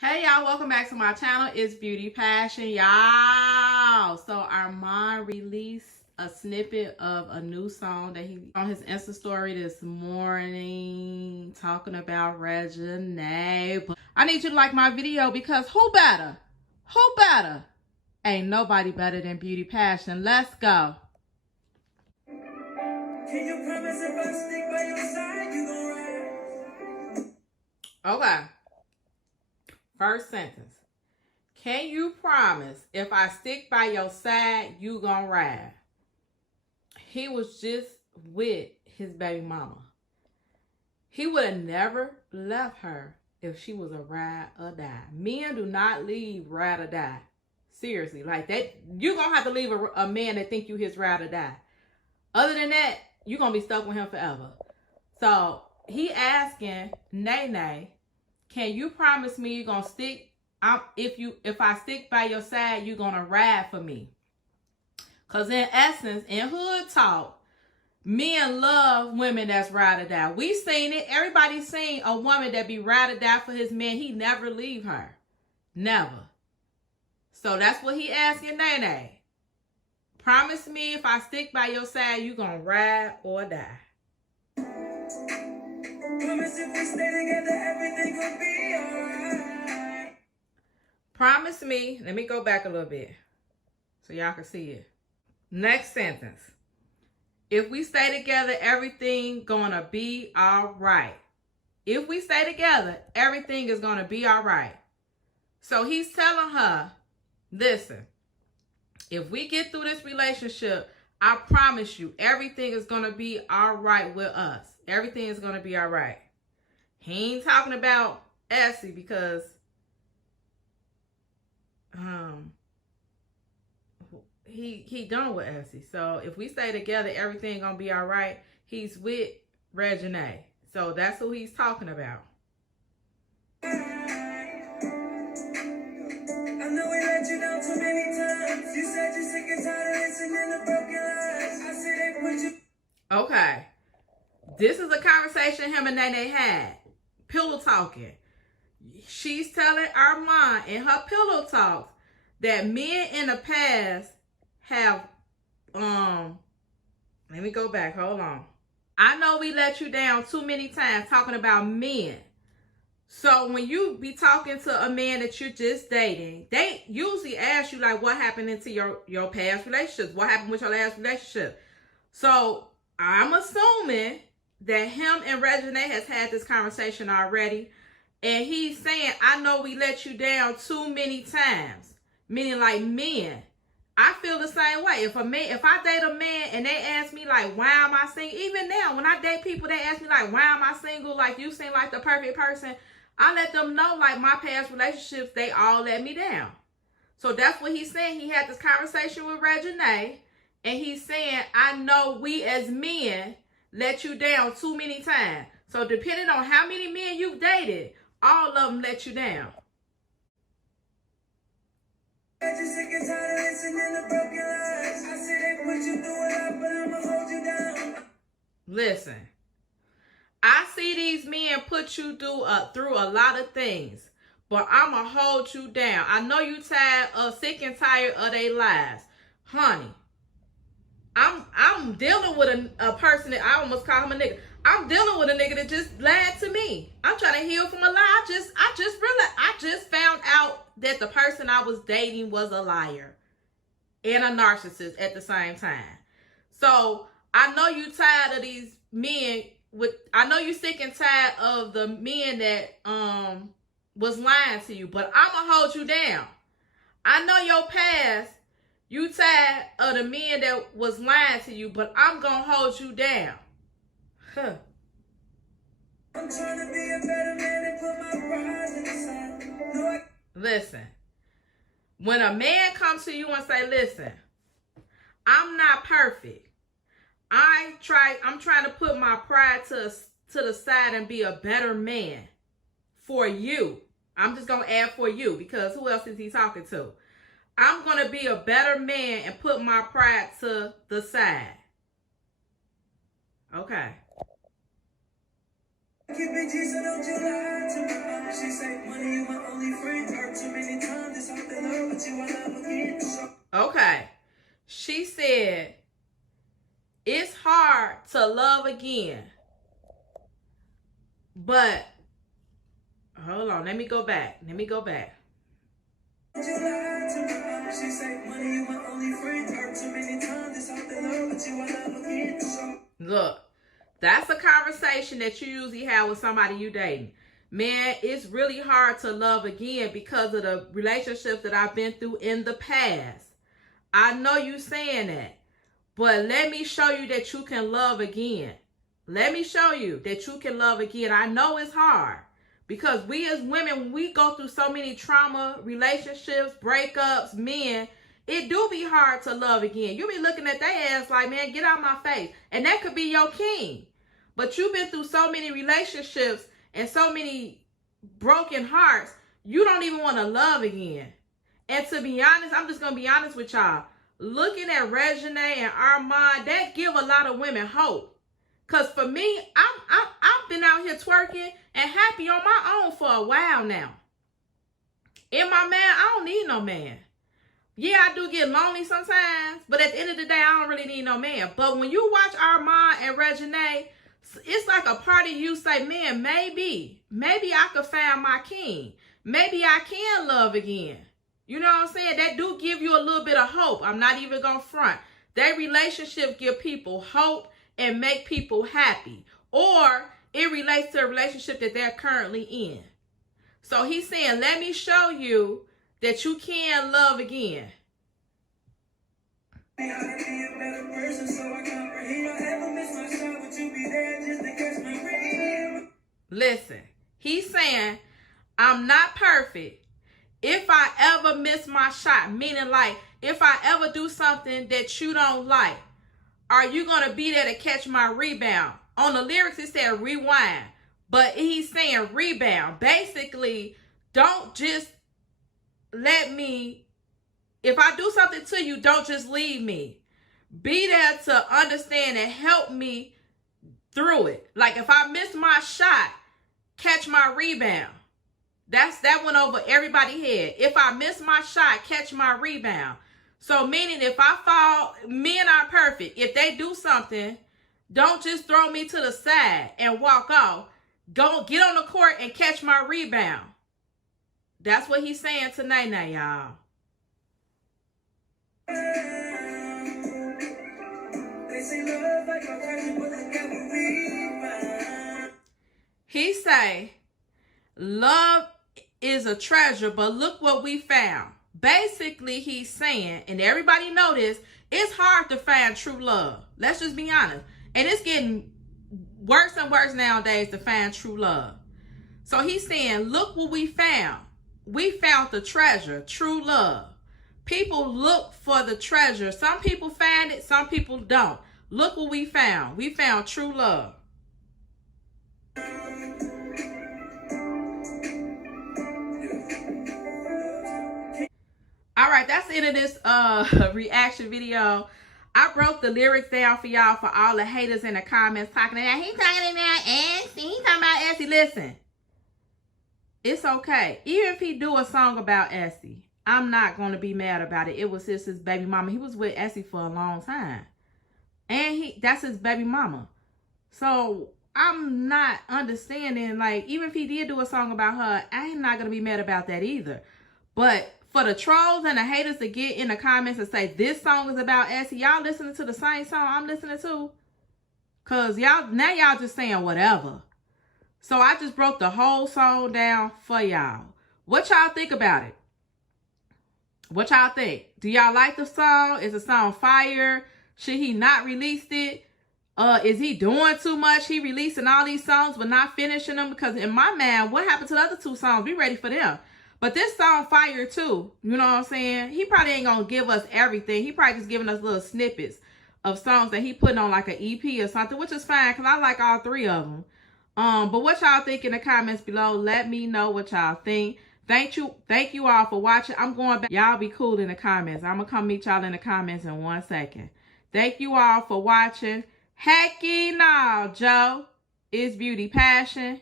Hey y'all, welcome back to my channel. It's Beauty Passion, y'all. So Armon released a snippet of a new song that he on his Insta story this morning talking about REGINAE. I need you to like my video because who better? Who better? Ain't nobody better than Beauty Passion. Let's go. Can you promise if I stick by your side, you gon' ride? Okay. First sentence. Can you promise if I stick by your side, you gonna ride? He was just with his baby mama. He would have never left her if she was a ride or die. Men do not leave ride or die. Seriously, like that, you're gonna have to leave a man that think you his ride or die. Other than that, you're gonna be stuck with him forever. So he asking NITE, can you promise me you're gonna stick? If I stick by your side, you're gonna ride for me. Cause in essence, in hood talk, men love women that's ride or die. We seen it. Everybody's seen a woman that be ride or die for his man. He never leave her, never. So that's what he asking NITE. Promise me if I stick by your side, you gonna ride or die. Promise if we stay together, everything will be alright. Promise me. Let me go back a little bit so y'all can see it. Next sentence. If we stay together, everything gonna be alright. If we stay together, everything is gonna be alright. So he's telling her, listen, if we get through this relationship, I promise you, everything is going to be all right with us. Everything is going to be all right. He ain't talking about Essie because he done with Essie. So if we stay together, everything going to be all right. He's with REGINAE. So that's who he's talking about. I know we let you down too many times. You said you're sick and tired of listening to broken lies. I said they put you. Okay. This is a conversation him and NITE had. Pillow talking. She's telling Armon in her pillow talks that men in the past have, let me go back. Hold on. I know we let you down too many times talking about men. So when you be talking to a man that you're just dating, they usually ask you like, what happened into your past relationships? What happened with your last relationship? So I'm assuming that him and REGINAE has had this conversation already. And he's saying, I know we let you down too many times. Meaning like men. I feel the same way. If I date a man and they ask me like, why am I single? Even now, when I date people, they ask me like, why am I single? Like, you seem like the perfect person. I let them know, like, my past relationships, they all let me down. So that's what he's saying. He had this conversation with REGINAE, and he's saying, I know we as men let you down too many times. So depending on how many men you've dated, all of them let you down. Listen. I see these men put you through a lot of things, but I'ma hold you down. I know you sick and tired of their lies. Honey, I'm dealing with a person that I almost call him a nigga. I'm dealing with a nigga that just lied to me. I'm trying to heal from a lie. I just found out that the person I was dating was a liar and a narcissist at the same time. So I know you tired of these men. I know you sick and tired of the men that was lying to you, but I'ma hold you down. I know your past. You tired of the men that was lying to you, but I'm gonna hold you down. Huh. I'm trying to be a better man and put my pride to the side. Listen, when a man comes to you and say, listen, I'm not perfect. I'm trying to put my pride to the side and be a better man for you. I'm just going to add for you because who else is he talking to? I'm going to be a better man and put my pride to the side. Okay. Okay. She said, it's hard to love again. But, hold on, let me go back. Look, that's a conversation that you usually have with somebody you dating. Man, it's really hard to love again because of the relationships that I've been through in the past. I know you saying that, but let me show you that you can love again. Let me show you that you can love again. I know it's hard because we as women, when we go through so many trauma, relationships, breakups, men, it do be hard to love again. You be looking at their ass like, man, get out my face. And that could be your king. But you've been through so many relationships and so many broken hearts, you don't even want to love again. And to be honest, I'm just going to be honest with y'all. Looking at REGINAE and ARMON'S, that give a lot of women hope. Because for me, I've been out here twerking and happy on my own for a while now. In my man, I don't need no man. Yeah, I do get lonely sometimes, but at the end of the day, I don't really need no man. But when you watch ARMON'S and REGINAE, it's like a part of you say, man, maybe I could find my king. Maybe I can love again. You know what I'm saying? That do give you a little bit of hope. I'm not even going to front. That relationship give people hope and make people happy. Or it relates to a relationship that they're currently in. So he's saying, let me show you that you can love again. Listen, he's saying, I'm not perfect. If I ever miss my shot, meaning like, if I ever do something that you don't like, are you going to be there to catch my rebound? On the lyrics, it said rewind, but he's saying rebound. Basically, don't just let me, if I do something to you, don't just leave me. Be there to understand and help me through it. Like if I miss my shot, catch my rebound. That went over everybody's head. If I miss my shot, catch my rebound. So meaning if I fall, men are perfect. If they do something, don't just throw me to the side and walk off. Go get on the court and catch my rebound. That's what he's saying tonight now, y'all. He say, love is a treasure, but look what we found. Basically, he's saying, and everybody know this, it's hard to find true love. Let's just be honest. And it's getting worse and worse nowadays to find true love. So he's saying, look what we found. We found the treasure, true love. People look for the treasure. Some people find it, some people don't. Look what we found. We found true love. All right, that's the end of this reaction video. I broke the lyrics down for y'all for all the haters in the comments talking about, he's talking about Essie. He's talking about Essie. Listen, it's okay. Even if he do a song about Essie, I'm not going to be mad about it. It was his baby mama. He was with Essie for a long time. And that's his baby mama. So I'm not understanding, like, even if he did do a song about her, I'm not going to be mad about that either. But for the trolls and the haters to get in the comments and say, this song is about Essie, y'all listening to the same song I'm listening to? Because now y'all just saying whatever. So I just broke the whole song down for y'all. What y'all think about it? What y'all think? Do y'all like the song? Is the song fire? Should he not release it? Is he doing too much? He releasing all these songs but not finishing them? Because in my mind, what happened to the other two songs? We ready for them. But this song fire too. You know what I'm saying? He probably ain't gonna give us everything. He probably just giving us little snippets of songs that he putting on like an EP or something, which is fine because I like all three of them. But what y'all think in the comments below? Let me know what y'all think. Thank you all for watching. I'm going back. Y'all be cool in the comments. I'm gonna come meet y'all in the comments in 1 second. Thank you all for watching. Hecky no, Joe. It's beauty passion.